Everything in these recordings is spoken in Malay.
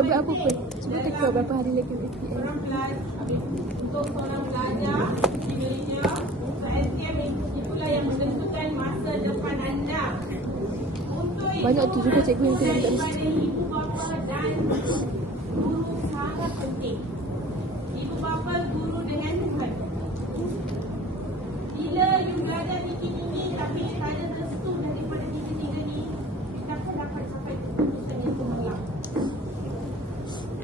tak buat apa-apa. Cuba teka berapa hari lagi SPM. Untuk seorang pelajar di Malaysia, untuk SPM itulah yang menentukan masa depan anda. Banyak tu juga cikgu yang kena minta Daripada ibu bapa dan guru sangat penting. Ibu bapa guru dengan Tuhan. Bila you belajar tinggi-tinggi tapi tak ada restu daripada tiga-tiga ni, kita akan dapat sampai keputusan yang cemerlang.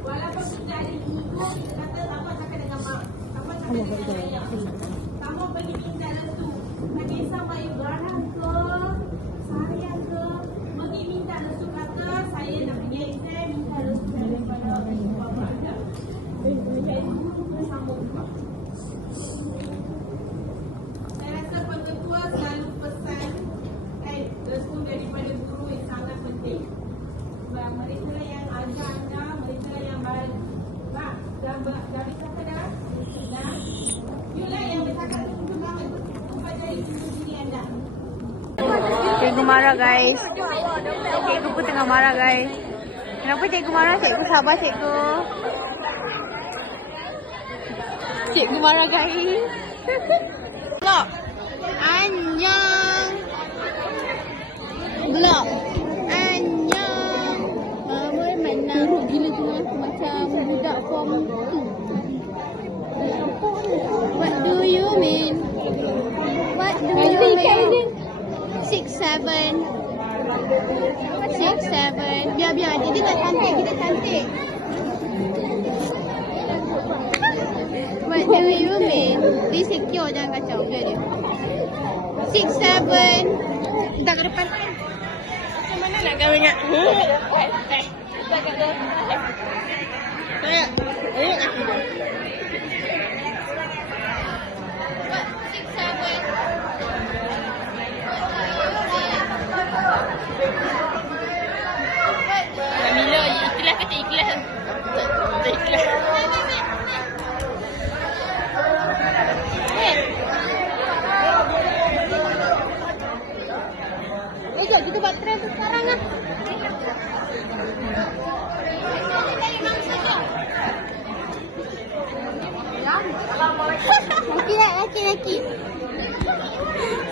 Walaupun kita ada ego, kita kata sama cakap dengan mak, sama cakap dengan ayah, sama pergi minta restu. Tak kisah main barang ke, seharian ke, pergi minta restu, kata saya nak pergi exam, minta restu daripada ibu bapa anda. Guru sambung juga. Saya rasa pengetua selalu pesan restu daripada guru yang sangat penting. Sebab mereka lah yang ajar anda, mereka lah yang baru. Mak, dah bercakap dah? Dah? You lah yang bercakap untuk mempelajari diri anda. Cikgu marah guys. Cikgu pun tengah marah guys. Kenapa cikgu marah? Cikgu sabar cikgu. Cikgu marah guys. Blok. Annyeong. Blok. Annyeong. Mama menaruk gila tu macam budak form 2. What do you mean? What do you mean? 6-7. Biar dia tak cantik, kita cantik. What do you mean? Dia secure, jangan kacau. Biar dia 6-7. Dah ke depan. Macam mana nak kau ingat? Ayo kaki dia. Kamila, ikhlas ke tak ikhlas? Tak ikhlas. Jom kita buat trend sekarang lah. Laki.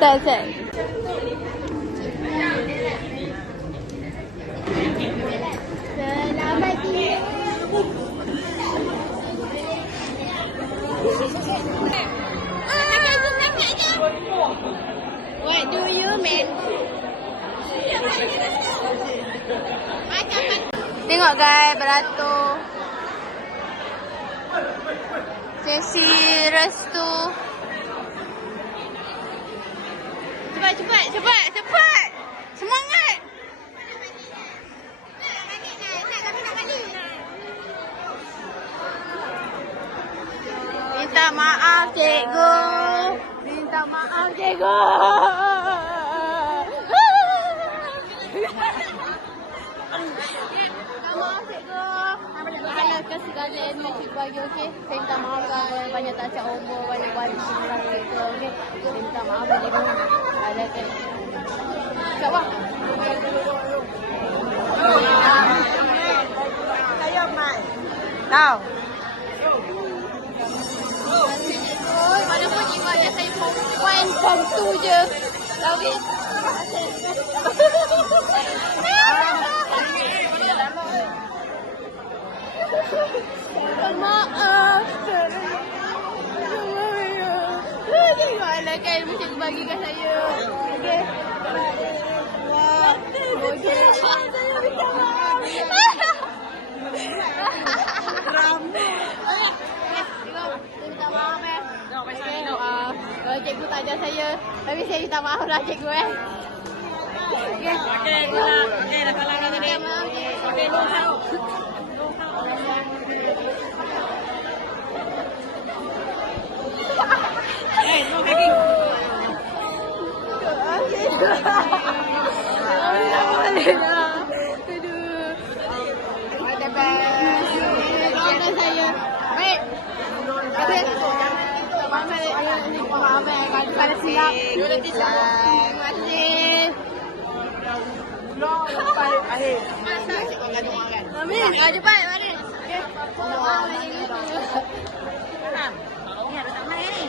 Tak. Selamat tinggal. What do you mean? Tengok guys, beratur. Sesi restu. Cepat. Semangat. Minta maaf cikgu. Minta maaf cikgu. Maaf cikgu. Ke segala ilmu cikgu bagi, okey? Saya minta maaf kalau banyak tak cak umur, banyak-banyak cikgu, okey? Saya minta maaf dari dulu. Ada ke? Cak bang. Saya mai. Tahu. Walaupun cikgu ajar saya form 1, form 2 je. Tapi maaf. Tengoklah kan ilmu cikgu bagi kat saya. Okey. Okey. Saya minta maaf. Minta maaf kalau cikgu tak ajar saya, tapi saya minta maaf lah cikgu Okey. Okey, dah salah dah tadi. Okey, no help. Hey, no hacking. Ada best. Ada saya. Baik. Ada. Maaf, kalau silap. Terima kasih. Amin, cepat, mari. Okey. Ni ada tak main ni.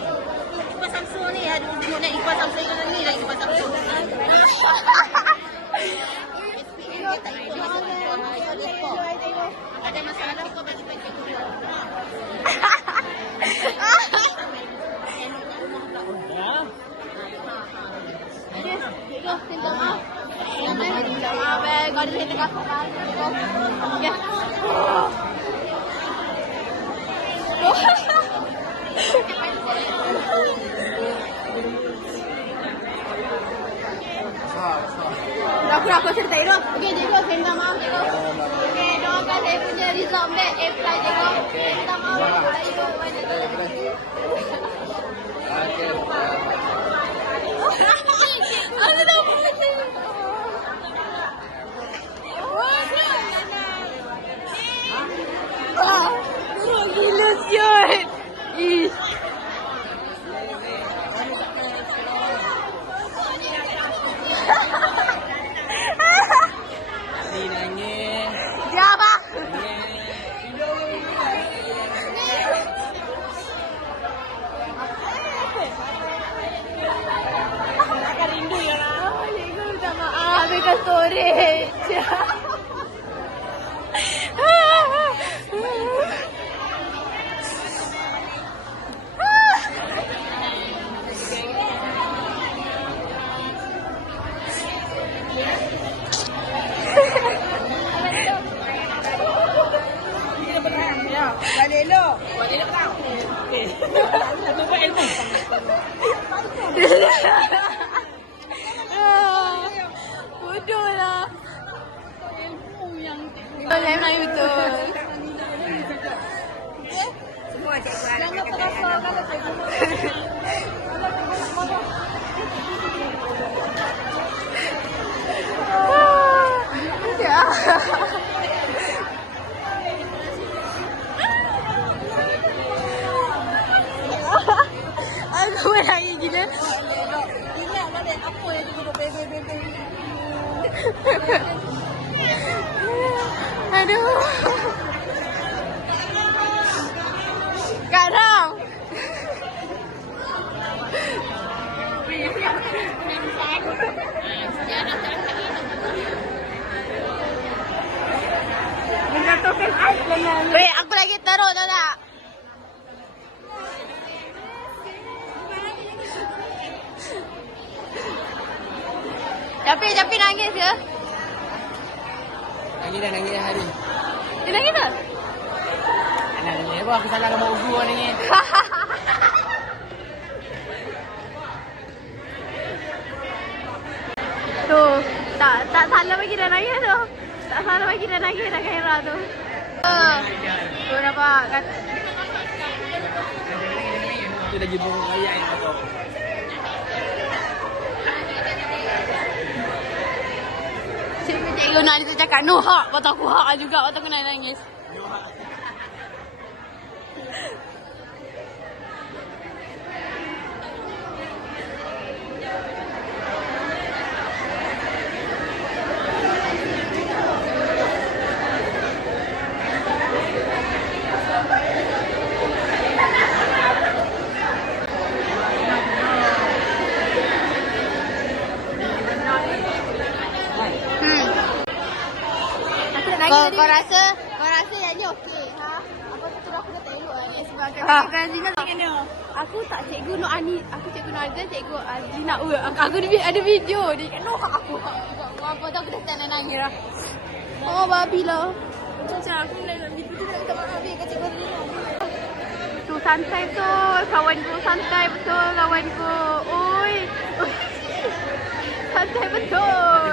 Kipas Samsung ni ada duduk naik kipas Samsung ni lagi kipas Samsung. Ada masalah kau bagi pancik dulu. Minta maaf. Minta maaf, kau ada saya tengah kepala. Okey. Aku cerita itu. Okey, cikgu, saya minta maaf, cikgu. Okey, doakan saya punya result baik. Apply, cikgu. Saya minta maaf. Aku tak mahu, cikgu. Wah, buruk gila siut. Ish. Dia apa? Akan rindu ya lah. Cikgu minta maaf dekat storage. Balik elok. Balik elok tau. Okey. Satu buat ilmu. Bodoh lah. Ilmu yang boleh main betul. Semua cikgu ada. Jangan terasa kalau cikgu. Ya. Aku menangis gila. Ingat balik apa yang cikgu duk bebe-bebe. Aduh. Kak Ram. Menjatuhkan ais dengan. Weh, aku lagi teruk tau tak? Tapi nangis ke? Nangis dah hari. Dia nangis tak? Nangis apa aku salah nama ugu orang nangis. Tu, tak salah bagi dah nangis tu. Tak salah bagi dah nangis dah Khaira tu. Tu nampak kan? Tu lagi buruk raya yang kata. Cikgu nak dia cakap no hak. Waktu aku hak juga. Waktu aku nangis. Kau rasa yang ni okey, ha? Apa tu aku dah tak elok ni sebab kan dia. Aku tak cikgu Nur Ani, aku cikgu Nur Azan, cikgu Azina. Aku ada video dia kat Noh aku. Apa tu aku dah tak nak nangis dah. Oh babi lah. Macam aku nak video tu nak minta maaf kat cikgu Azina. Tu santai betul, kawanku santai betul kawanku. Oi. Santai betul.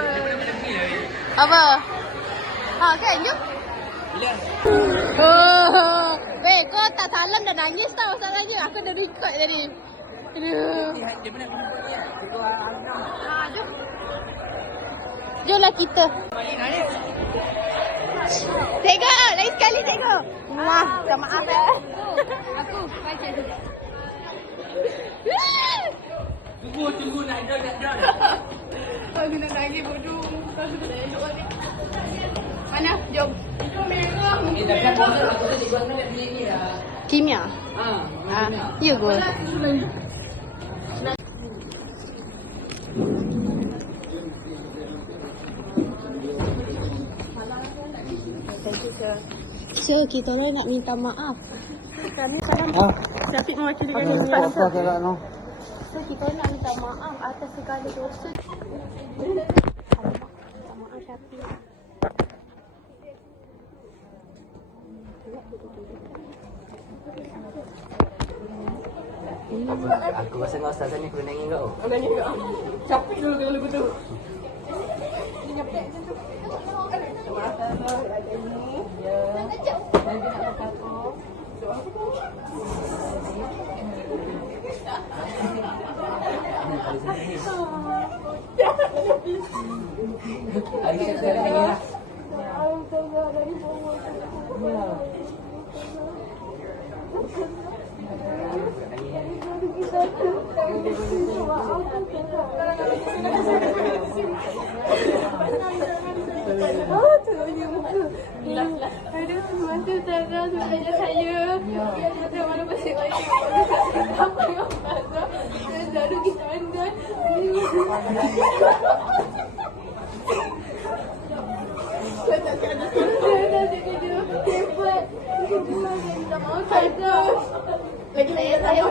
Apa? Ha kan jom. Bila? Oh, weh kau tak salam dah nangis tau masalahnya. Aku dah record tadi. Aduh. Dia mana aku jumpa dia? Ha jom. Jomlah kita. Cikgu, lain sekali cikgu. Wah, minta maaf Aku baca sekejap. Tunggu nak join. Aku nak nangis bodoh. Mana? Jom. Tapi aku tu cikgu Azman dia punya ni lah. Kimia. Ya ke? So, kita orang nak minta maaf. Kami kadang Syafiq mewakili kami. So, kita orang nak minta maaf atas segala dosa. Minta maaf Syafiq. Aku rasa dengan Ustazah ni aku kena nangis kau. Nangis kau. Capek dulu kalau lagu tu. Aisyah sekarang nangis lah. Aduh, mantu Tara sebenarnya saya. Macam mana pasal apa yang pasal? Lalu kita andai. Saya tak kena hebat. Minta maaf Tara. Lagi saya Tara.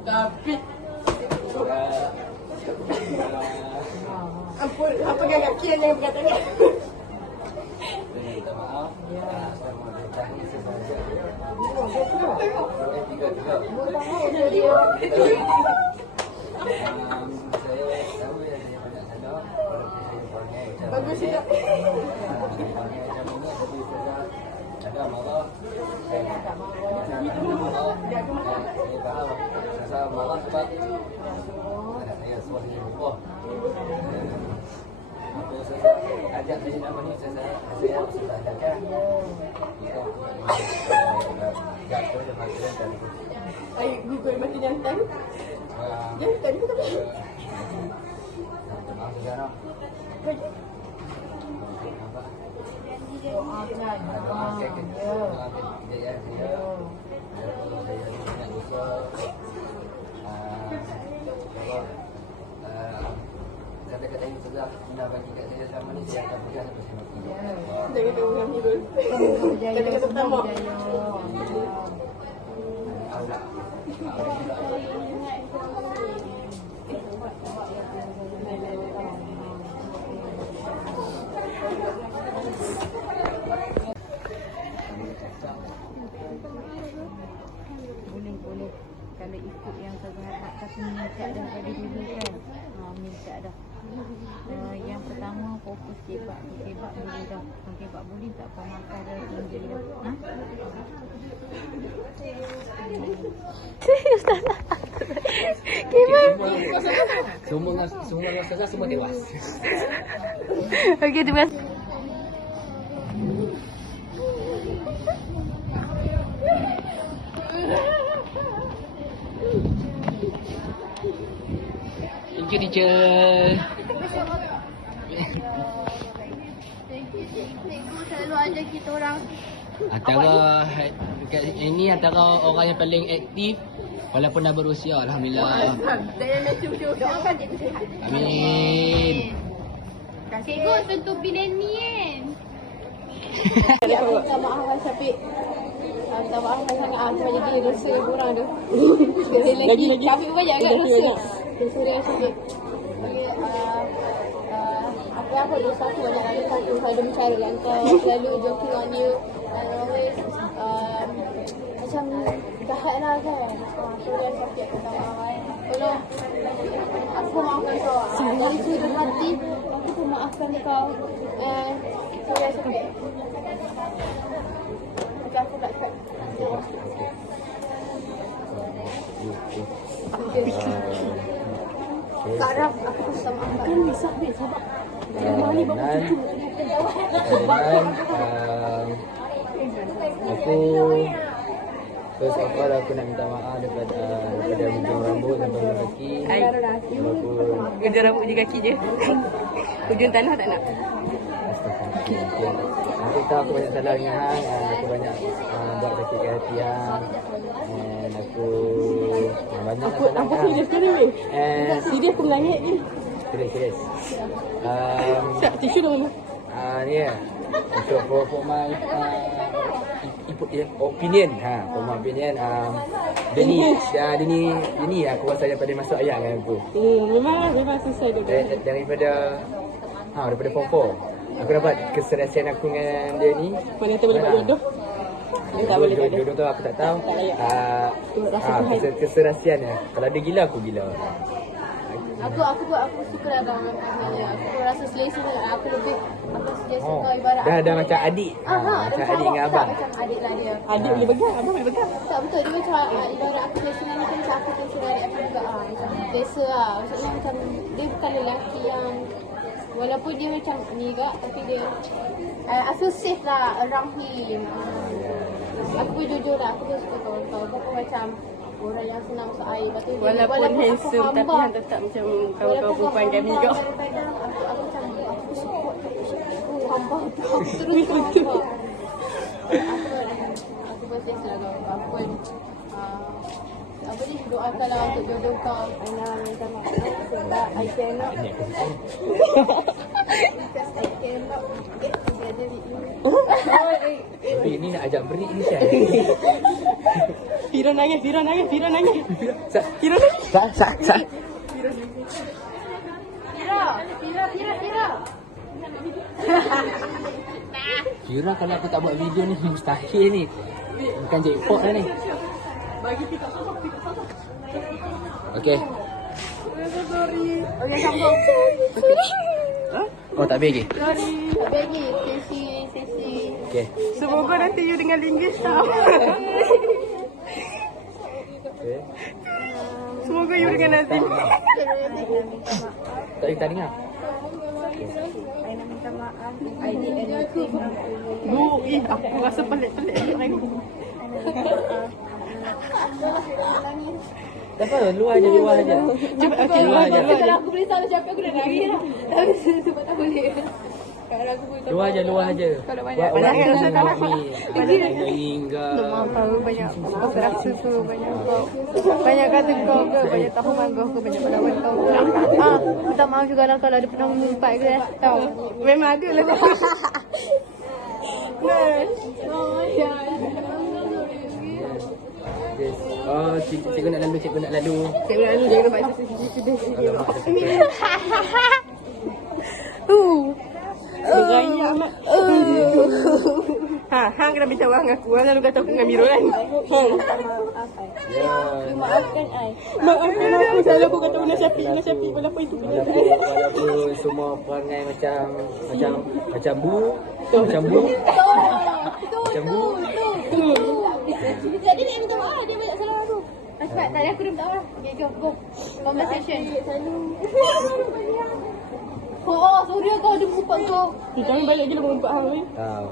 Tapi ampun, apa pegang kaki yang jangan pegang tangan. Minta maaf. Bagus tidak? Ada marah. Saya faham. Saya marah sebab saya semua saya lupa. Saya ajak saya nak ni saya sudah ajarkan. Jatuh depan saya. Ayo Google mati jantan. Jantan ke tak? Maaf sekarang. Kata-kata ini sudah bagi kat saya selama ni, saya akan pegang sampai saya mati. Jangan tengok kami dulu. Kata-kata pertama. Boleh. Kalau ikut yang terhadap tapi minta dah dari dulu kan. Minta dah. Yang pertama fokus tebak boleh dah. Tebak boleh tak apa makan dah tinggi dah. Serius tak nak? Gimana? Semua ustazah semua tewas. Okey, terima kasih. Thank you, teacher. Cikgu selalu ajar kita orang. Antara orang yang paling aktif walaupun dah berusia, alhamdulillah. Saya nak cuba doakan cikgu sihat. Amin. Cikgu tentu pilihan ni kan. Minta maaf Abang Syafiq. Minta maaf sangat sebab jadi dosa korang tu. Sekali lagi. Syafiq banyak kan dosa. Dosa dia Syafiq. Apa dosa aku banyak kali aku selalu mencarutkan kau, selalu joking on you and always macam jahat lah kan. So dia Syafiq aku minta maaf kan. Tolong aku maafkan kau. Dari sudut hati aku pun maafkan kau. So dia Syafiq. Aku tak cakap. Kan bisa deh sebab Nan, aku first of all aku nak minta maaf daripada ujung rambut dan ujung kaki. Walaupun ujung rambut je kaki je. Ujung tanah tak nak. Astagfirullah. Aku tahu aku banyak salah dengan hang, dan aku banyak buat sakitkan hati hang. Dan aku banyak Apa serius kau ni weh? And Serius aku menangis ni. serius. Tak, tisu dah mana? Ni ya. Untuk for my opinion, for my opinion, dia ni aku rasa daripada masuk ayat dengan aku. Memang susah dia. Daripada form 4. Aku dapat keserasian aku dengan dia ni. Mana kita boleh buat jodoh? Dia tak boleh tak Jodoh tu aku tak tahu. Keserasian dia. Kalau dia gila, aku gila. Aku suka lah dengan dia. Aku rasa selesa dengan aku lebih suka ibarat Dah macam adik. Macam adik dengan abang. Macam adik lah dia. Adik boleh pegang, abang boleh pegang. Tak betul, dia macam ibarat aku selesa dengan dia macam aku selesa dengan adik aku juga macam selesa lah. Maksudnya macam dia bukan lelaki yang walaupun dia macam ni juga tapi dia I feel safe lah around him. Aku pun jujur lah, aku pun suka kawan-kawan. Aku pun macam orang yang senang masuk air. Lepas tu Walaupun handsome tapi han tetap macam kawan-kawan perempuan kami juga. Aku macam aku support aku hamba terus hamba. Aku bersex lah kau. Aku pun apa ni doakanlah untuk jodoh kau. Aina minta maaf sebab I cannot because I cannot get together with you. Tapi ni nak ajak break ni Syah. Fira nangis. Fira nangis. Fira Fira kalau aku tak buat video ni mustahil ni. Bukan jackpot lah ni. bagi kita. Okay. Okay, sambung. Oh tak bagi. Sorry. Tak bagi. Sesi. Okay. Semoga nanti you dengan linggis tak. Okay. Semoga you dengan Nazim. Tak dengar. I nak minta maaf. I did anything. Aku rasa pelik-pelik lagi. Tak apa, luar je. Cuba okey, luar je. Kalau aku boleh salah siapa aku dah nangis lah. Tapi sebab tak boleh. Kalau aku boleh Luar je. Kalau banyak banyak rasa tak nak. Hingga. Tahu banyak kau rasa tu banyak kata kau ke banyak tahuman kau ke banyak pengalaman kau. Minta maaf juga lah kalau ada pernah mengumpat ke tahu. Memang ada lah. Yes. Oh, cikgu nak lalu. Cikgu nak lalu jangan nampak sedih. Beraya amat. Hang kena beritahu hang aku. Hang lalu kata aku dengan Miro kan. Ya. maafkan I. Maafkan aku. Selalu aku kata dengan Syafiq walaupun itu benar. Walaupun semua perangai macam bu. Macam bu. Jadi dia minta maaf. Dia banyak salah aku. Cepat. Tadi aku dah minta maaf. Okay, go. Conversation. Sorry kau ada mengumpat kau. Jangan balik je lah mengumpat hang ni. Tahu.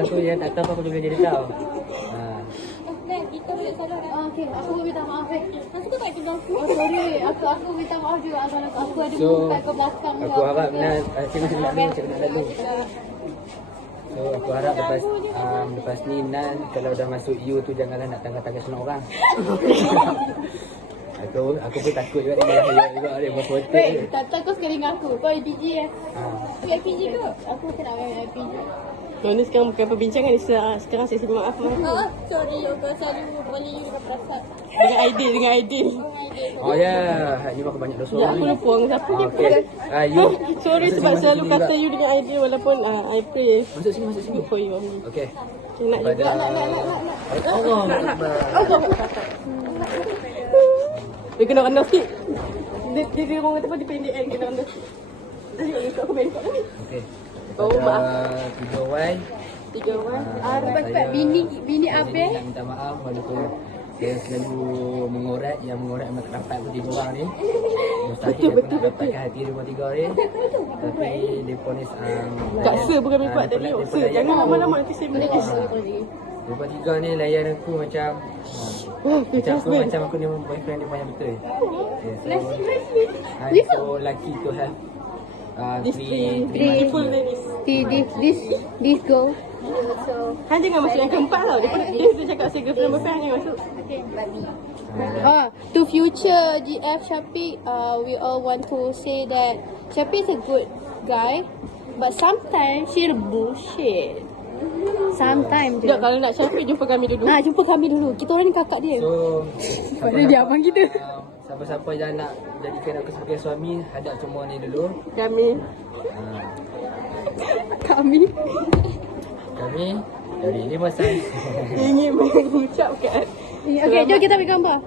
Aku yang tak tahu aku juga jadi tahu. Kita boleh salah dah. Okay, aku minta maaf. Nanti kau tak pegang aku. Sorry. Aku minta maaf juga kalau aku ada mengumpat ke belakang. Aku harap cikgu nak lalu. So aku harap lepas ni Nan kalau dah masuk U tu janganlah nak tangga-tangga senang orang. Aku pun takut juga dia masuk hotel. Wait, tak kau sekali dengan aku. Kau IPG Kau IPG ke? Aku tak nak main IPG. Ni sekarang bukan perbincangan ni. Sekarang sesi maaf. Sorry, kau selalu boleh you dengan perasaan. Dengan idea. Oh ya, ni aku banyak dosa. Ya, aku lupa orang siapa ni. Okay. Sorry sebab selalu kata you dengan idea walaupun I pray. Masuk sini. Good for you. Okay. Nak juga. Allah. Dia kena rendah sikit. Dia orang kata apa dia pendek kan kena rendah sikit. Tadi ikut komen kat ni. Okay. Oh, maaf. 3Y. Cepat-cepat. Bini Abel. Nak minta maaf walaupun dia selalu mengorat. Yang mengorat memang dapat pun 3 orang ni. Mustahil dia pun nak dapatkan hati dia 3 orang ni. Tapi dia pun ni Kak Sir bukan buat tadi. Sir, jangan lama-lama nanti saya boleh. Mereka 3 ni layan aku macam macam aku macam aku ni boyfriend dia banyak betul. I'm so lucky to have three This go. Han jangan masuk yang keempat tau. Dia sudah cakap saya girlfriend boyfriend, jangan masuk. To future GF Syafiq, we all want to say that Syafiq is a good guy, but sometimes he bullshit. Sometimes je. Sekejap, kalau nak Syafiq jumpa kami dulu. Jumpa kami dulu. Kita orang ni kakak dia. So Padahal dia abang kita. siapa-siapa yang nak jadikan aku sebagai suami, hadap semua ni dulu. Kami. Kami. Kami dari 5 saiz. Ingin mengucapkan. Okay, jom kita ambil gambar.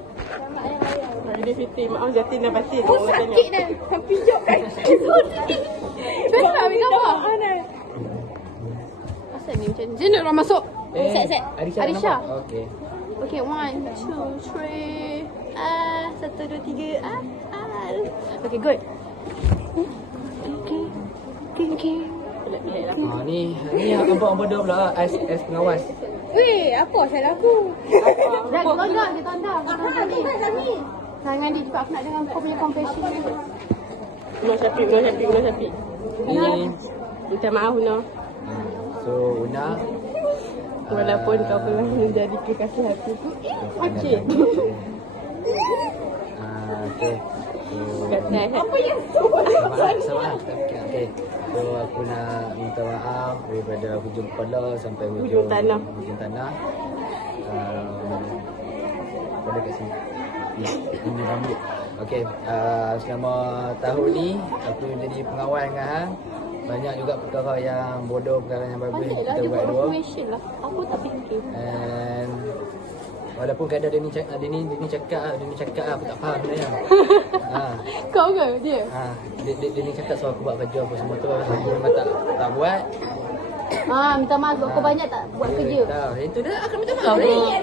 Ini Fiti, maaf Jatin dan Batin. Sakit dah. Pijak kan. Best lah ambil gambar. Asal ni macam ni. Sini orang masuk. Set. Arisha. Okey. Okay, 1, 2, 3. 1, 2, 3. Okay, good. Okay. Ni abang bodoh pula as pengawas. Weh, apa salah aku? Dah, kita tanda. Tangan dia cepat aku nak dengar kau punya confession ni. Ulah Syafiq. Ni Minta maaf Una. so Una Walaupun kau pernah menjadi kekasih hatiku. Okey. Okay. Apa yang Sama. Okay. So aku nak minta maaf daripada hujung kepala sampai hujung tanah. Pada kat sini. Ini rambut. Okay. Selama tahun ni aku jadi pengawal dengan hang. Banyak juga perkara yang bodoh, perkara yang bagus kita buat dua. Lah. Aku tak fikir. And walaupun kadang dia ni cakap aku tak faham sebenarnya. Kau ke dia? Dia ni cakap suruh aku buat kerja apa semua tu, aku memang tak buat. Minta maaf sebab kau banyak tak buat kerja. Tahu, itu dah akan minta maaf ni.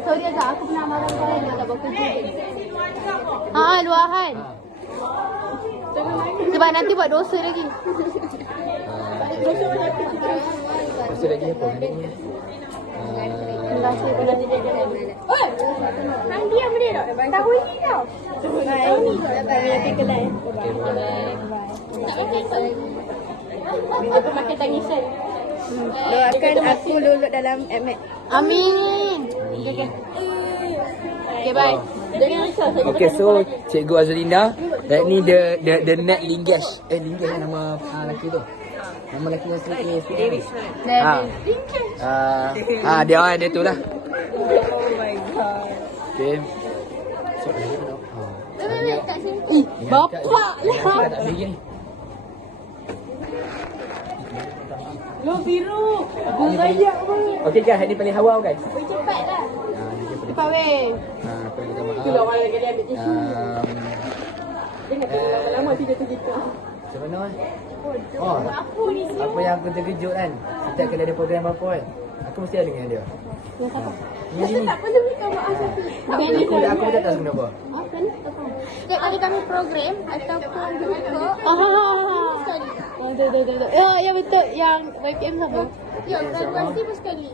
Sorry Azhar, aku pernah marah kau yang tak buat kerja. Luahan. Sebab nanti buat dosa lagi. Dosa lagi apa? Terima kasih pernah dijadikan. Oi! Hang diam dia tak? Tahu ni tau. Bye. Pergi kedai. Kita pun makan tangisan. Doakan aku lulus dalam MX. Amin. Okay, bye. Jangan risau. Okay, so Cikgu Azlinda, that ni the net Lingesh. Lingesh nama lelaki tu. Nama lelaki yang sikit. Dia tu lah. Oh my god. Okay. So, Bapak. tak bagi ni. Lo biru. Banyak pun. Okay guys, ni paling hawa guys. Cepatlah. Cepat weh. Aku minta maaf. Itulah orang lagi dia ambil tisu. Jangan tengok lama-lama dia jatuh gitu. Macam mana kan? Apa yang aku terkejut kan? Setiap kali ada program apa kan? Aku mesti ada dengan dia. Ini Tak pernah minta maaf Syafiq. aku tak tahu sebenarnya apa. Setiap kali kami program ataupun buka, Ya betul. Yang YPM siapa? ya graduasi pun sekali.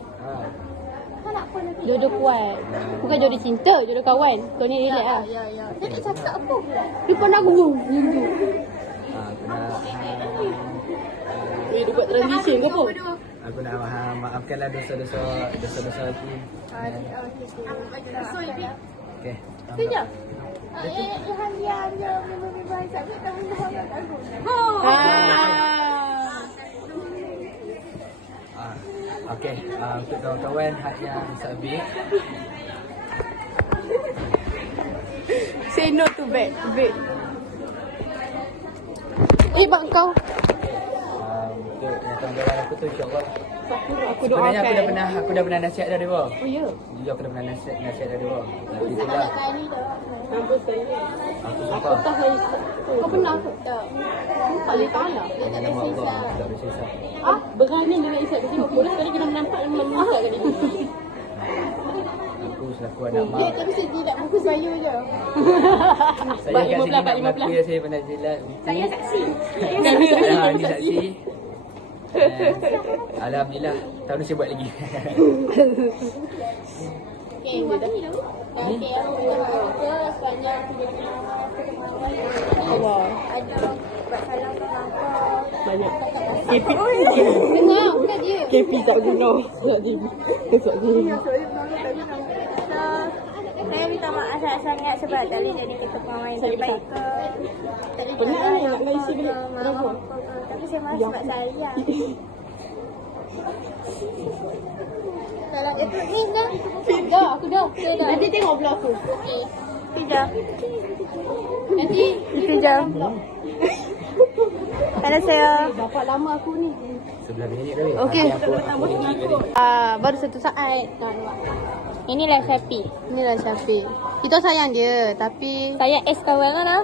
Kau nak apa lagi? Jodoh kuat. Bukan jodoh cinta, jodoh kawan. Kau ni relax lah. Ya. Dia tak cakap apa pun. Depan aku. Dia buat transition ke apa? Aku nak maafkanlah dosa-dosa lagi. So, ini. Okay. Sekejap. Ihan dia memang Syafiq tak minta maaf aku. Okay. Untuk kawan-kawan hak yang sabit. Say no to bed. Bang kau. Untuk yang kawan-kawan aku tu insya-Allah. Aku Sebenarnya doakan. aku dah pernah nasihat dah dia. Oh ya. Jujur aku dah pernah nasihat dah dia. Itulah. Mampus saya. Aku Aku suka. tak saya. Kau pernah tak? Tak boleh tahan lah. Nama Allah tak bersisa. Berani dengan Isyad. Dia tengok polis sekali kena menampak dan meminta kat dia. Aku selaku Aku nak maaf. Tapi saya jilat buku saya je. Saya kat sini nak mengaku yang saya pernah jilat. Saya saksi. Ini saksi. Alhamdulillah, tahun ni saya buat lagi. Okey, okey, aku minta maaf ke sepanjang Allah. Ada buat salah ke apa? Banyak. Dengar, bukan dia. KP tak guna. Sebab dia. Saya minta maaf sangat-sangat sebab tak boleh jadi kita pengawal yang terbaik ke. Tak boleh Penat jalan nak isi balik. Kenapa? Tapi saya maaf sebab saya. Salah itu ni dah. Dah, aku dah. Saya dah. Nanti tengok blog aku. Okey. Tidak. Nanti Itu je. Kalau saya dapat lama aku ni. 11 minit dah. Okey. Aku lagi tadi. Baru 1 saat. inilah Syafi. Inilah Syafiq. Kita sayang dia, tapi Saya ex kawan lah.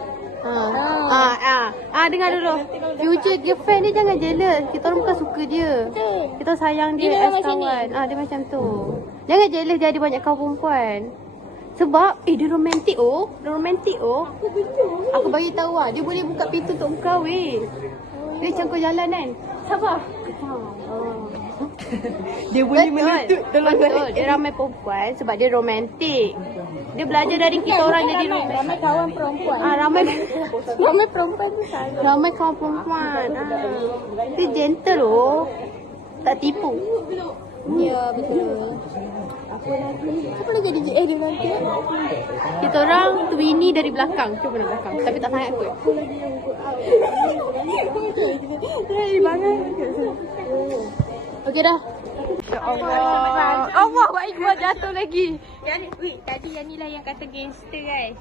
dengar dulu. Future girlfriend dia jangan jealous. Kita orang bukan suka dia. Kita sayang dia Dia as macam kawan. Dia macam tu. Jangan jealous dia ada banyak kawan perempuan. Sebab dia romantik Dia romantik Aku bagi tahu dia boleh buka pintu untuk kau Dia macam kau jalan kan. Sabar. Dia boleh menutup Betul. Dia ramai perempuan sebab dia romantik. Dia belajar dari kita orang jadi romantik. Ramai kawan perempuan. Ramai perempuan tu salah. Ramai kawan perempuan. Dia gentle tak tipu. Ya, betul. Siapa lagi jadi dia nanti? Kita orang twinny dari belakang. Cuba dari belakang. Tapi tak sangat kot. Okey dah. Ya Allah. Allah baik gua jatuh lagi. Tadi yang ni lah yang kata gangster guys.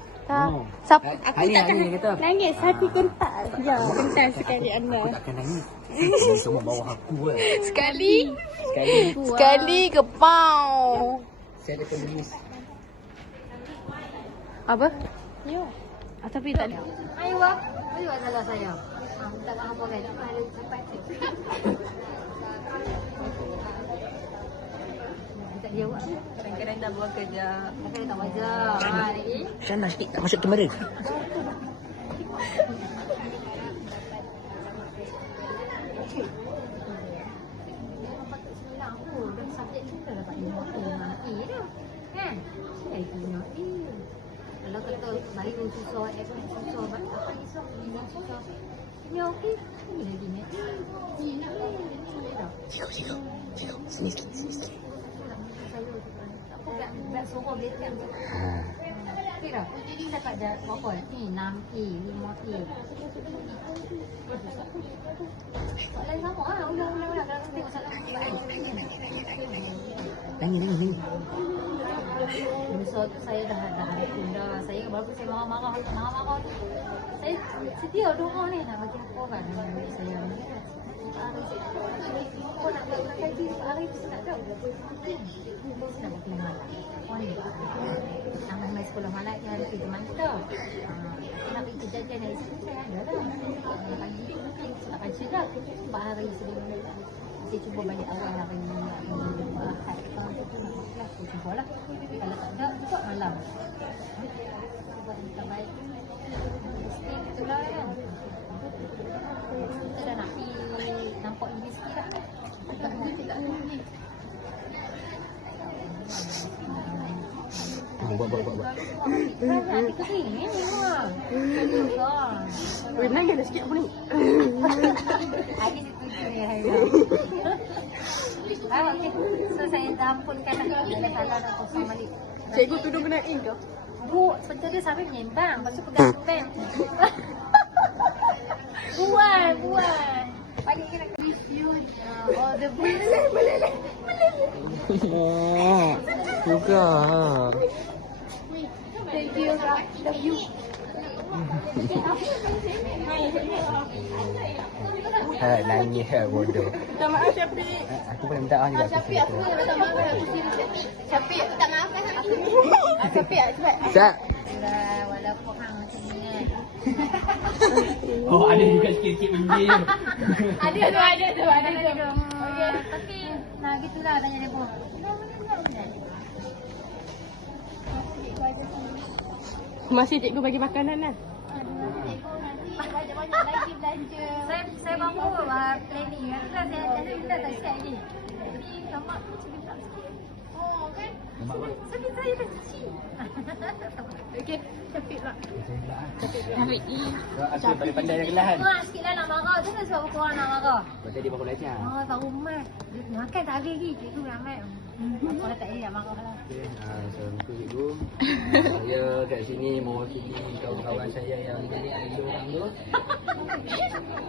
Siapa? Aku takkan nangis. Hati kental. Ya, kental sekali anda. Takkan nangis. Ini semua bawah aku lah. Sekali kepau. Saya ada kemis. Apa? Ya. Tapi tak ada. Ayo wah, itu salah saya. Minta maaf apa kan? Ada sampai. Tak dia buat. Kadang-kadang dah buat kerja. Kadang-kadang tak wajar. Ni. Syana sikit tak masuk kamera. Kan? Saya punya kalau kata baik susah, susah, apa susah, susah. Ini okey. Ini lagi ni. Ini dah. Cikgu. Sini sikit. Aku tak suruh belikan tu. Okey dah. Jadi saya tak ada apa ni 6A, 5A. Soalan sama ah, ulang kalau tengok soalan baik. Nangis. So saya dah pun dah. Saya walaupun saya marah ni. Saya sedia doa ni nak bagi apa kan saya ni kan. Aku nak kaji hari tu tak tahu. Nak tinggal. Nak main sekolah malam ni hari tu mantap. Nak pergi jajan dari situ saya ada dah. Pagi nak kaji dah. Sebab hari sebelum saya cuba balik awal hari ni. Aku cuba lah. Kalau tak ada, juga malam. Buat yang terbaik. Mesti itulah kan. Kita dah nak pergi nampak universiti dah. Tak pergi. Buat. Nanti kesini ni lah. Nangis dah sikit apa ni? Ada setuju ni hari ni. Okey. So saya dah ampunkan dah. Salah nak kosong balik. Cikgu tuduh kena ink ke? Bu, sebentar dia sampai menyembang. Lepas tu pegang pen. Buat. Balik kena All the best. Juga. Thank you. Love you. Nangis bodoh. Minta maaf Syafiq. Aku boleh minta maaf juga. Syafiq aku yang minta maaf kan. Aku sendiri Syafiq minta maaf kan aku. Syafiq cepat. Tak. walaupun hang macam ni kan. Oh, ada juga sikit-sikit benda. Ada tu. Okey, tapi nah gitulah tanya dia pun. Masih cikgu bagi makanan lah. Banyak-banyak lagi belanja. Saya mampu planning kan. Saya minta tak siap ni. Jadi mak macam minta sikit. Oh kan? Tapi saya dah cuci. Okey, capit lah. Ambil. Aku pandai-pandai dah kelahan. Mak sikit lah nak marah tu kan sebab korang nak marah. Macam dia baru belajar. Oh, kat rumah. Dia makan tak habis lagi. Cikgu ramai. Aku dah tak boleh nak marah lah. Okay, Assalamualaikum cikgu. Saya kat sini mewakili kawan-kawan saya yang jadi ada orang tu.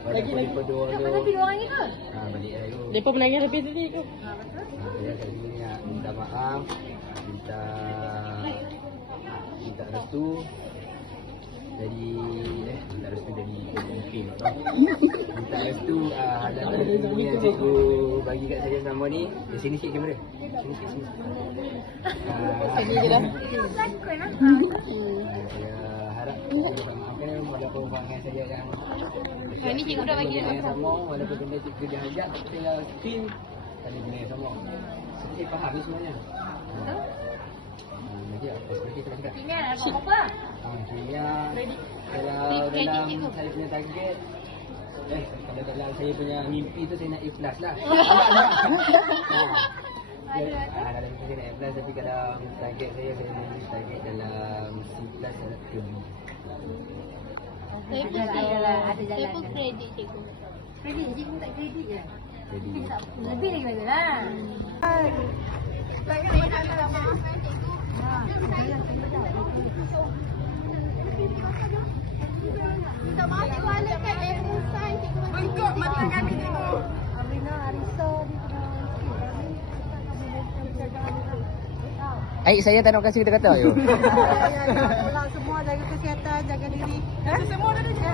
Walaupun mereka dua tu. Tapi dua orang ni ke? Balik lah tu. Dia pun menangis lebih tadi tu. Saya kat sini nak minta maaf, minta restu. Jadi minta restu jadi mungkin tau. Minta restu halang restu yang cikgu bagi kat saya nama ni. Di sini sikit kamera. Sini. Sini je dah. Lakon lah. Saya harap cikgu tak maafkan walaupun perangai saya yang Ni cikgu dah bagi benda yang sama, walaupun benda cikgu dah ajak, saya still ada benda yang sama. Saya faham ni semuanya. Nanti lagi kita cakap. Ini nak buat apa? Kira kalau dalam saya punya target, kalau dalam saya punya mimpi tu saya nak A+ lah. Dalam mimpi saya nak A+, tapi kalau target saya nak target dalam C+ ke B. Saya pun Ada jalan. Saya pun kredit cikgu. Kredit, cikgu tak kredit je. Jadi Lebih lagi bagus lah. Minta maaf cikgu Alif kan ilmu sains cikgu bengkok mata kami cikgu. Abrina, Arisa ni Aik saya tak nak kasih kata-kata yo. Tolong semua jaga kesihatan, jaga diri. Semua dah ada.